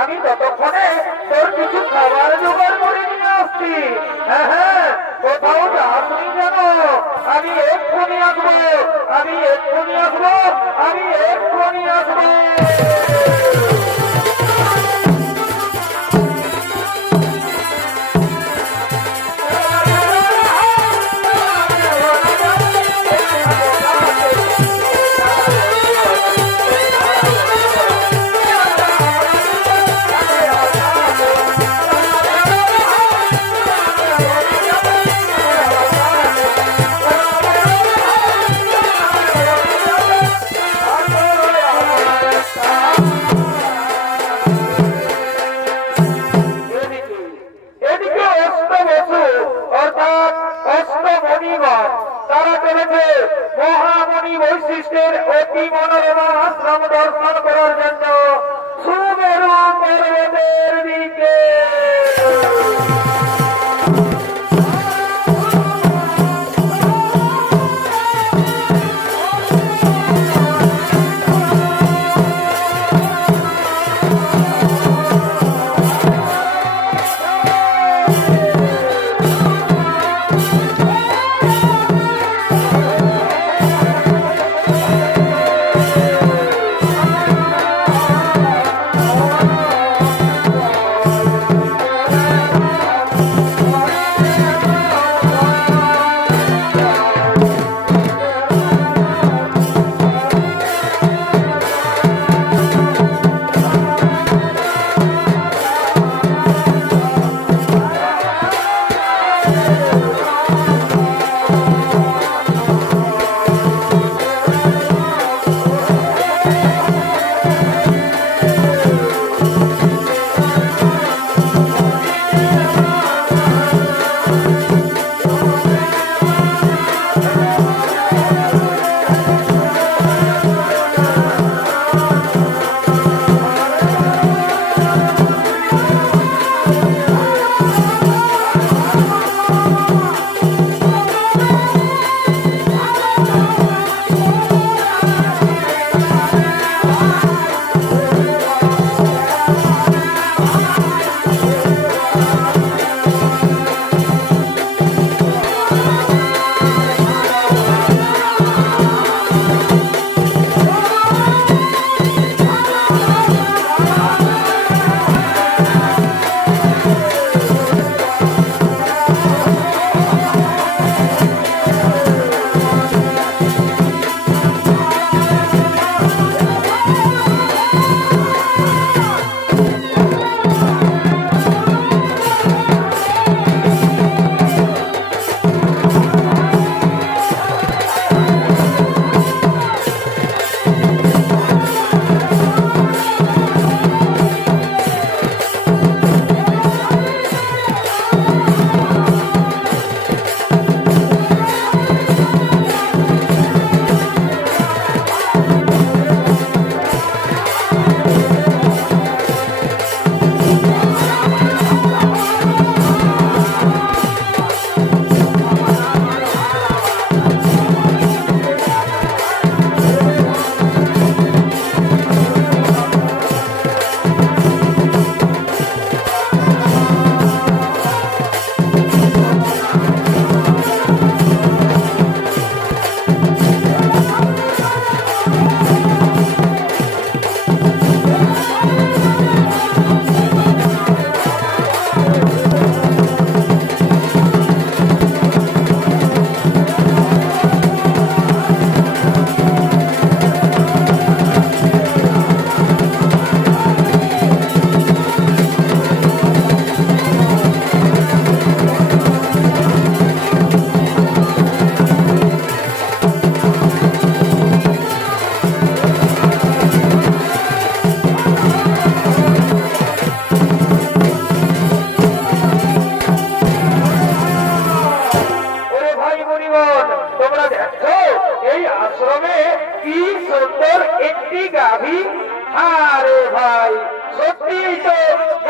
আমি ততক্ষণে তোর কিছু খাবার জোগাড় করে নিয়ে আসছি। হ্যাঁ হ্যাঁ, কোথাও যাসনি যেন। আমি এক্ষুনি আসবো, আমি এক্ষুনি আসবো, আমি এক্ষুনি আসবো।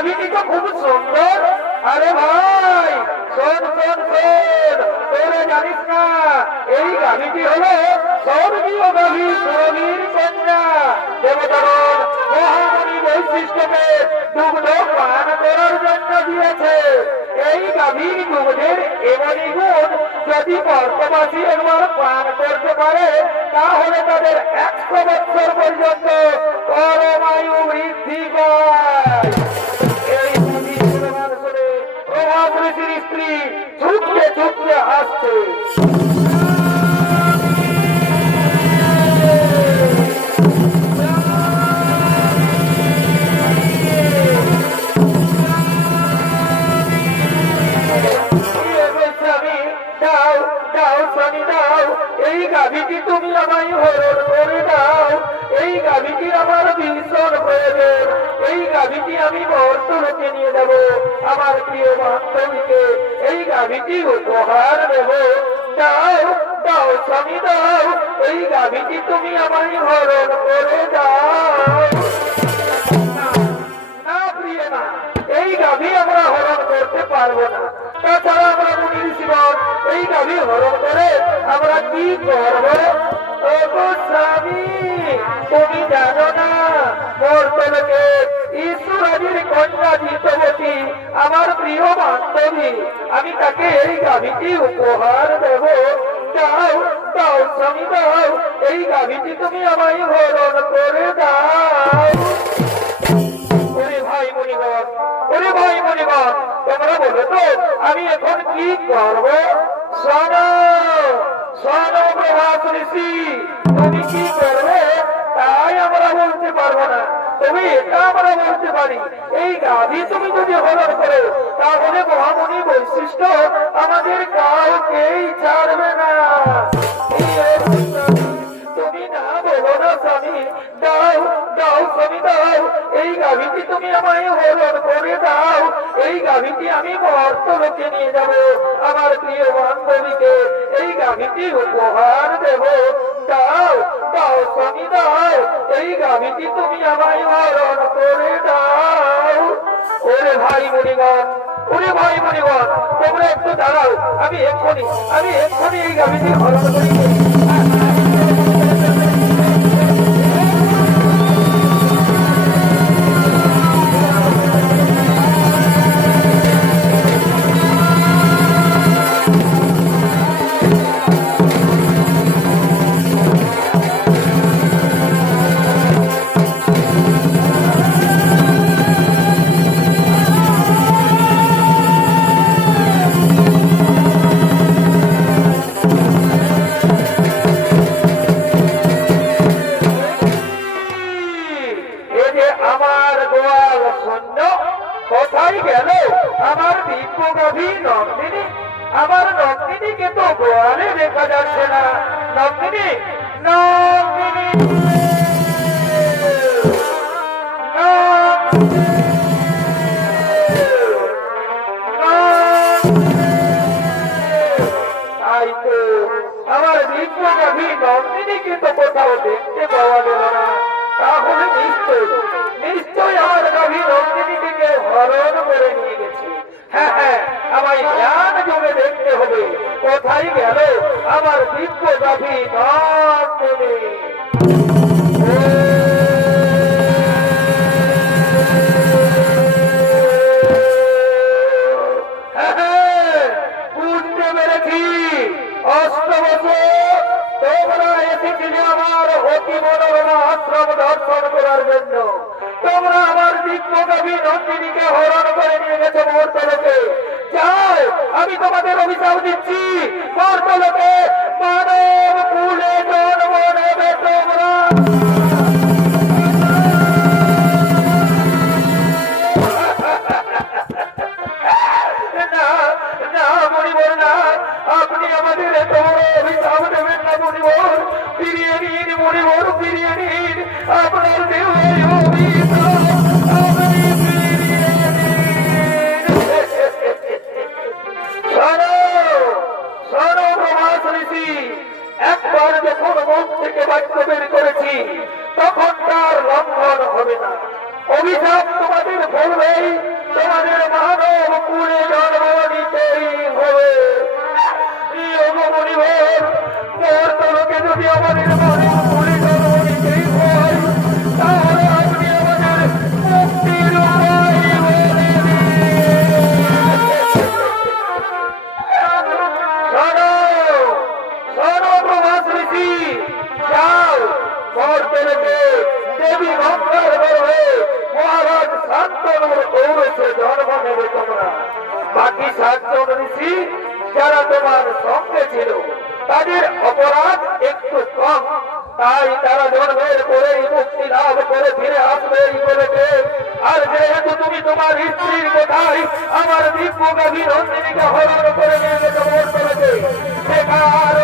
গাভীটি তো খুব সুন্দর। আরে ভাই শোন শোন শোন, তোরে জানিস না এই গাভীটি হলো স্বর্গীয় গাভী, সুরভীর কন্যা। দেবতাগণ মহামণি বৈশিষ্ট্যকে দুগ্ধ পান করার জন্য দিয়েছে। এই গাভীর দুগ্ধের এমনই গুণ যদি বর্তবাসী একবার পান করতে পারে তাহলে তাদের 100 বছর পর্যন্ত পরমায়ু বৃদ্ধি পায়। এই প্রমাণ করে প্রভাত ঋষির স্ত্রী ছুটতে ছুটতে আসছে। এই গাভীটি তুমি আমায় হরণ করে দাও। এই গাভীটি আমার ভীষণ প্রয়োজন। এই গাভীটি আমি বর্তমানে নিয়ে যাব আমার প্রিয় বান্ধবীকে। এই গাভীটি উপহার দেব। দাও দাও স্বামী দাও, এই গাভীটি তুমি আমায় হরণ করে দাও। না প্রিয় না, এই গাভী আমরা হরণ করতে পারবো না। তাছাড়া আমরা মুনি ঋষিগণ এই গাভী হরণ করে আমরা কি করবো? ওগো স্বামী, তুমি জানো না মর্তলোকে ঈশ্বরাজির কন্যা জিতবতী আমার প্রিয় বান্ধবী, আমি তাকে এই গাভীটি উপহার দেব। দাও দাও স্বামী দাও, এই গাভীটি তুমি আমায় হরণ করে দাও। ওরে ভাই মণিগণ, ওরে ভাই মণিগণ, তোমরা বলো তো আমি এখন কি করব? শোনো শোনো প্রভাত ঋষি, তুমি কি করবে তাই আমরা বলতে পারবো না, তবে এটা আমরা বলতে পারি এই গাভী তুমি যদি হরণ করো তাহলে মহামণি বৈশিষ্ট্য আমাদের কাউকেই ছাড়বে না। তুমি না বলো না স্বামী, দাও দাও স্বামী দাও, এই গাভীটি তুমি আমায় হরণ করে দাও। এই গাভীটি আমি মর্তলোকে নিয়ে যাব আমার প্রিয় বান্ধবীকে, এই গাভীটি উপহার দেব। দাও দাও স্বামী দাও, এই গাভীটি তুমি আমায় হরণ করে দাও। ওরে ভাই মণিগণ, ওরে ভাই মণিগণ, তোমরা একটু দাঁড়াও, আমি এক্ষুনি এই গাভীটি হরণ করি। কোথায় গেল আমার দিব্য গাভী নন্দিনী? আমার নন্দিনীকে তো গোয়ালে দেখা যাচ্ছে না। নন্দিনী নন্দিনী তাই তো আমার দিব্য গাভী নন্দিনীকে তো কোথাও দেখতে পাওয়া গেল না। তাহলে নিশ্চয় আমার গাভী নন্দিনীকে হরণ করে নিয়ে গেছে। হ্যাঁ হ্যাঁ, আমায় ধ্যান জমে দেখতে হবে কোথায় গেল আমার দিব্য গাভী নন্দিনী। বুঝতে পেরেছি, অষ্টবছর তোমরা এসেছিলে আমার অতি মনোরমা আশ্রম দর্শন করার জন্য। তোমরা আমার দিব্য গাভী নন্দিনীকে হরণ করে নিয়ে গেছো মর্তলোকে। যাও, আমি তোমাদের অভিশাপ দিচ্ছি, মর্তলোকে মানব কুলে জন্ম নেবে তোমরা। আপনি আমাদের এত বড় অভিশাপ দেবেন না মণিবর। ফিরিয়ে নিন মণিবর, ফিরিয়ে নিন আপনার দেহ একবার যখন মন থেকে বাক্য বের করেছি বলবেই তোমাদের মানব কুলে জন্ম নিতেই হবে। মোর তলকে যদি আমাদের মানব কুলে জন্ম নিতেই হয়, তাহলে আপনি আমাদের মুক্তির উপায় বলে দিন। শোনো, শোনো প্রভাস ঋষি, যাও মোর তলকে দেবী গঙ্গার গর্ভে মহারাজ শান্তনুর ঔরসে জন্ম নেবে তোমরা। বাকি 7 জন ঋষি যারা তোমার সঙ্গে ছিল তাদের অপরাধ একটু কম, তাই তারা জন্মের পরেই মুক্তি লাভ করে ফিরে আসবে এই বলেছে। আর যেহেতু তুমি তোমার স্ত্রীর কোথায় আমার দিব্য গভীর নন্দিনীকে হরণ করে নিয়ে গেছে মোর তলকে, বেকার